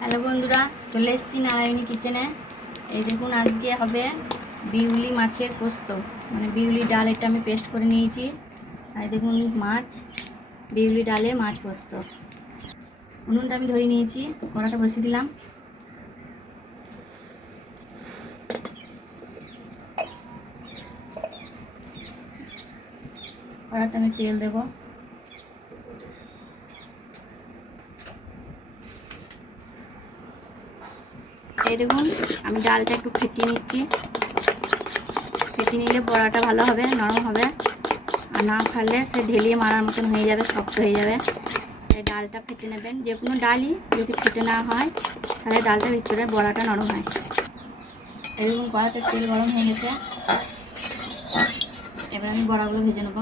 হ্যালো বন্ধুরা, চলে এসেছি নারায়ণী কিচেনে। এই দেখুন, আজকে হবে বিউলি মাছের পোস্ত, মানে বিউলি ডাল। এটা আমি পেস্ট করে নিয়েছি। আর দেখুন মাছ, বিউলি ডালে মাছ পোস্ত। উনুনটা আমি ধরে নিয়েছি, কড়াটা বসিয়ে দিলাম। কড়াতে আমি তেল দেবো। এই দেখুন, আমি ডালটা একটু ফেটিয়ে নিচ্ছি। ফেটিয়ে নিলে বড়াটা ভালো হবে, নরম হবে। আর না ফাটলে সে ঢেলিয়ে মারার মতন হয়ে যাবে, শক্ত হয়ে যাবে। এই ডালটা ফেটে নেবেন। যে কোনো ডালই যদি ফেটে না হয় তাহলে ডালটার ভিতরে বড়াটা নরম হয়। এই দেখুন, কড়াতে তেল গরম হয়ে গেছে। এবার আমি বড়াগুলো ভেজে নেব।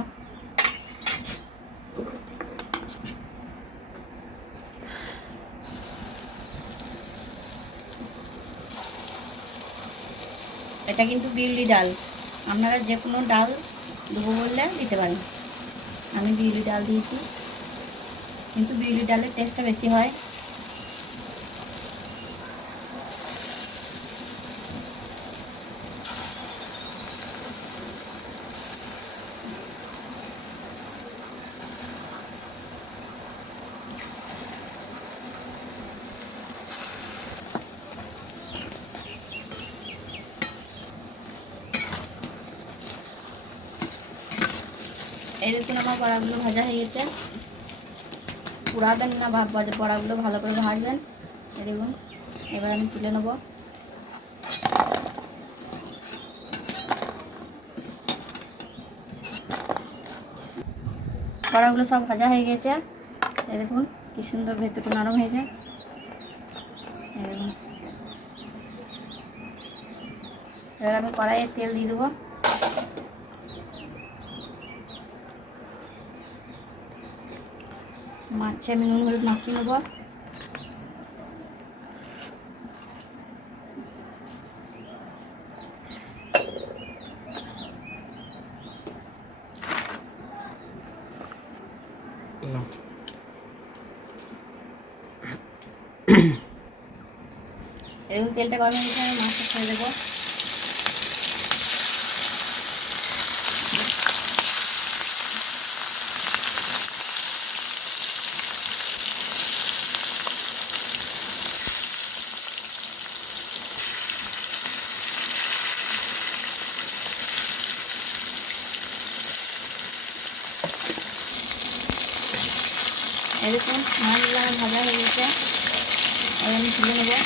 এটা কিন্তু বিউলি ডাল, আপনারা যে কোনো ডাল দেবো বললে দিতে পারেন। আমি বিউলি ডাল দিয়েছি, কিন্তু বিউলি ডালের টেস্টটা বেশি হয়। এই দেখুন, আমার বড়াগুলো ভাজা হয়ে গেছে। পুড়াবেন না, বড়াগুলো ভালো করে ভাজবেন। এই দেখুন, এবার আমি তুলে নেব। বড়াগুলো সব ভাজা হয়ে গেছে। এই দেখুন কি সুন্দর ভেতরটা নরম হয়েছে। এই দেখুন, এবার আমি কড়াইয়ে তেল দিয়ে দেবো। মাছে আমি নুন হলুদ মাখিয়ে নেব। এবং তেলটা গরম হয়ে গেছে, আমি মাছটা ছেড়ে দেবো। এরকম মাছগুলো আমার ভাজা হয়ে গেছে, এবার আমি তুলে নেবো।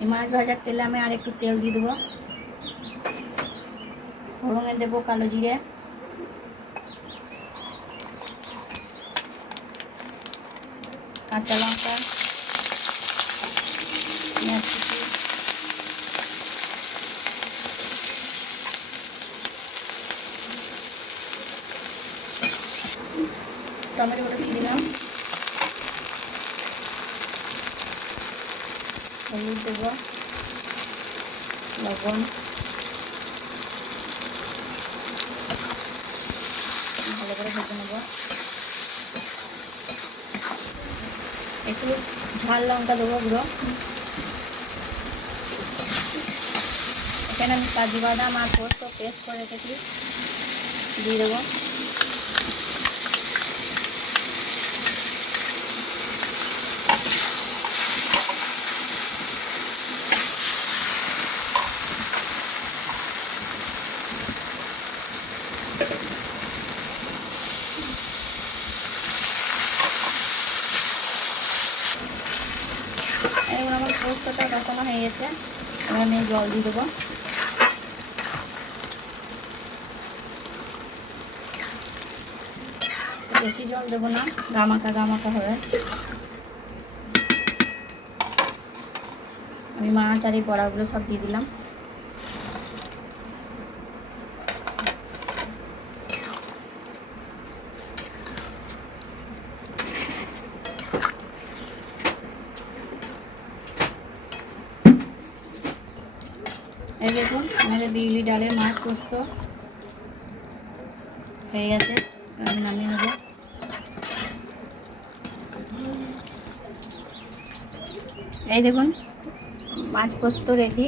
এই মাছ ভাজার তেলে আমি আর একটু তেল দিয়ে দেবো। ফোড়নে দেবো কালো জিরে, কাঁচা লঙ্কা, পেঁয়াজ কুচি, টমেটো গুঁড়ো দিয়ে দিলাম, হলুদ দেবো, লবণ, ভালো করে ভেজে নেবো। একটু ঝাল লঙ্কা দেবো গুঁড়ো। এখানে আমি কাজু বাদাম আর পোস্ত পেস্ট করে রেখেছি, দিয়ে দেবো। এবার আমার পোস্তটা কষানো হয়ে গেছে, এবার আমি জল দিয়ে দেবো। বেশি জল দেবো না, গামাকা গামাকা হবে। আমি মাছ আর এই বড়াগুলো সব দিয়ে দিলাম। এই দেখুন আমাদের বিউলি ডালের মাছ পোস্ত হয়ে গেছে, আমি নামিয়ে নেব। এই দেখুন মাছ পোস্ত রেডি।